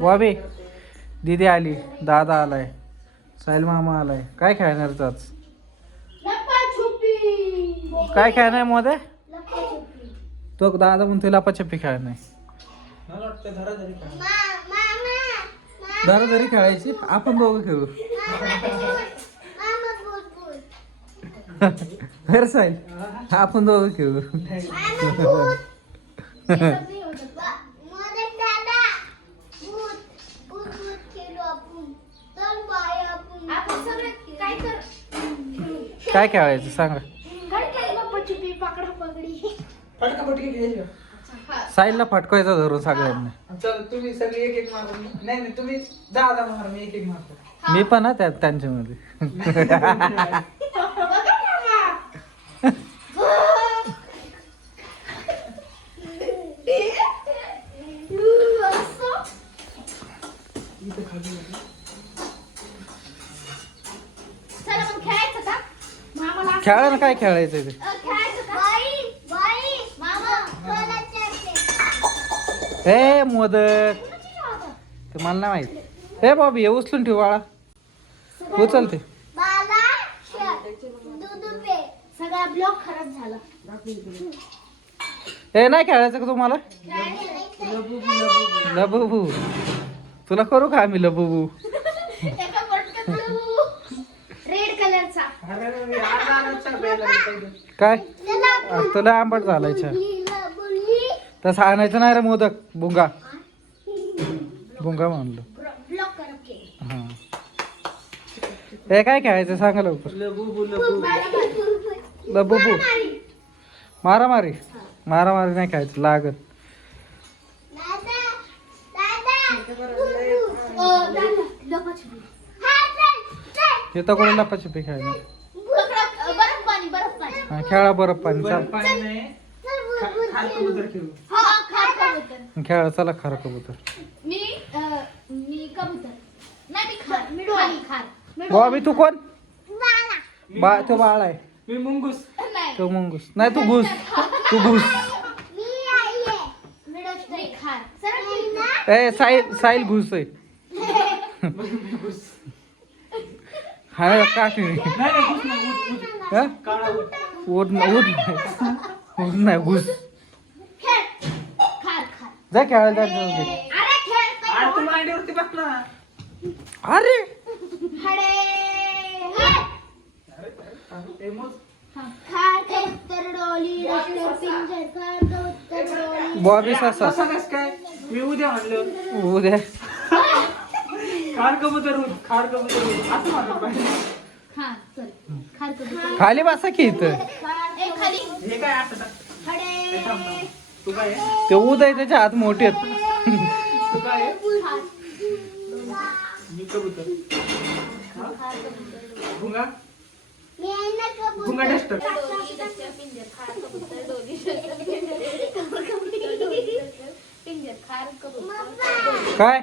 बॉबी दीदी आली, दादा आलाय, साहिल मामा आलाय. काय खेळणार आज? काय खेळणार मध्ये? तो दादा म्हणतो लपाछपी खेळणार. धराधरी खेळायची. आपण दोघं खेळू. खरं साहिल, आपण दोघं खेळू. काय खेळायचं सांगा? साहिलला फटकायचा धरून सगळ्यांना. तुम्ही सगळे एक एक मारून. नाही तुम्ही दहा मारा, मी एक एक मारतो. मी पण त्यात त्यांच्यामध्ये. खेळा ना, काय खेळायचं ते? हे मोदक ते मला नाही माहित. हे बॉबी हे उचलून ठेव बाळा. उचलते. सगळा ब्लॉक खराब झाला. हे नाही खेळायचं का तुम्हाला? लबुबू तुला करू का आम्ही लबुबू? रेड कलरचा काय तुला आंबट झालायच्या तसं आणायचं नाही रे मोदक. भुंगा भुंगा म्हणलं. ब्लॉक खराब केले. हा हे काय खेळायचं सांगा लवकर. लबुबू मारामारी. मारामारी नाही खेळायचं, लागत. हे तर कोणी लपाछपी खेळायला. हा खेळा बरफ पाणी. चाल खेळा चला. खरं कबूतर. बॉबी तू कोण? तो बाळ आहे. मी मुंगूस. तो मुंगूस नाही. तू घुस. तू घुस. ए साहिल, साहिल घुस आहे. हा काठी उड नाही घुस. जा खेळायला. तू मांडीवरती बसला. अरे बॉबी ससा काय मी उद्या म्हणलं. उद्या खार कबूतर खार कबूतर असं म्हणलं पाहिजे. खाली बसा की इथं. हे काय असं तू काय ते उदय त्याच्या हात मोठे आहेत. तू काय मी कबूतर. भुंगा भुंगा डस्टर. काय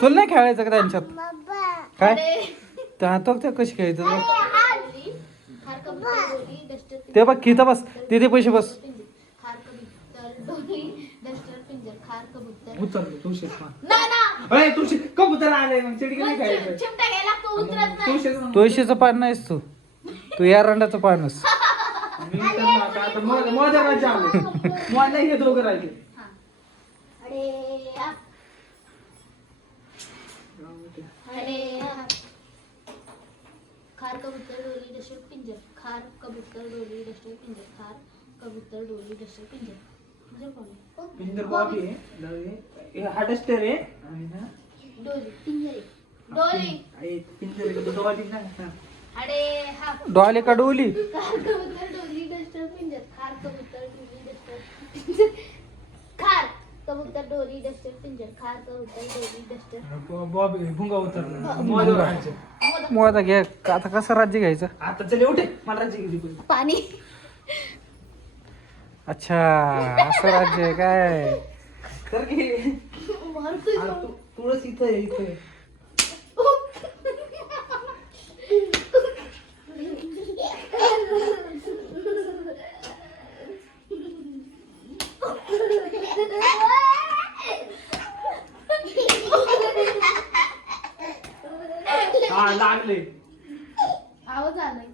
तुला नाही खेळायचं का त्यांच्यात? काय त्या कशी खेळायचं ते बघ. खिता बस तिथे पैसे बस. उतरलो तुळशी. तुळशी कबूतर आले मग चिडकी नाही खायचं. तुळशीचं पान नाहीस तू. तू या रंडाचं पानस. माझ्या राज्य आले. मला हे दोघं राहिले. खार कबूतर डोली डस्टर पिंजर. खार कबूतर डोली डस्टर पिंजर. खार कबूतर डोली डस्टर पिंजर. पिंजर बॉबी आहे. हा डस्टर आहे आणि ना डोली पिंजर. डोली पिंजर डॉली ना. अरे हा डॉली का डोली? खार कबूतर डोली डस्टर पिंजर. खार कबूतर डोली डस्टर पिंजर. खार कबूतर डोली डस्टर पिंजर. खार कबूतर डोली डस्टर. बॉबी भुंगा उतरला. माझ्या राज्य मोदा घे. आता कसं राज्य घ्यायचं? आता चले उठे. मला राज्य किती पाणी. अच्छा असं राज्य आहे काय? तर की तुळस इथं आहे. इथं हा लागले. आवाज आलाय.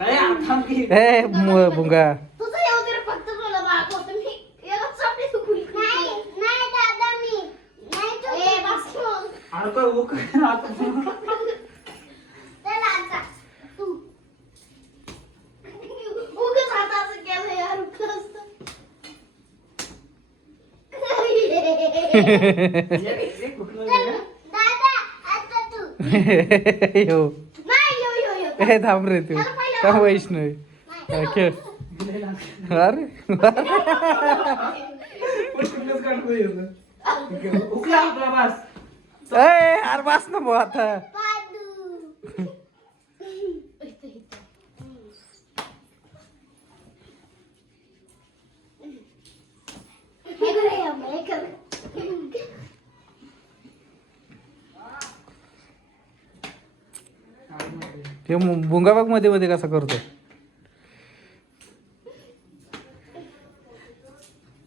काय थांब की. ए भुंगा तुझं येऊ दे रे, फक्त मला मागवतो मी. याला चापली तू कुणी. नाही दादा मी. नाही तू. ए बस मग. अरे काय उकळून आता. चल आता. तू. उगाच आता असं केलं यार, उठलं असतं. एक कुठलं नाही. दादा आता तू. यो नाही यो यो यो. ए थांब रे तू थांब वैष्णवी हा, खेळ अरे कुठलंच काढतो येतं. उकला आपला बस. ए अरे बस ना भाऊ आता पादू. हे करे या, हे करे. ते भुंगा बघ मध्ये मध्ये कसा करतो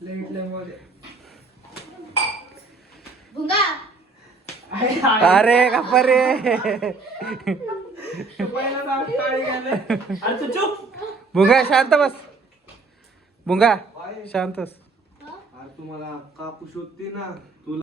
मध्ये. भुंगा. अरे गप्पा रे पहिला नाव काळी गेले. अरे तू चुप. भुंगा शांत बस भुंगा शांत बस. अरे तुम्हाला कापूस शोधते ना तुला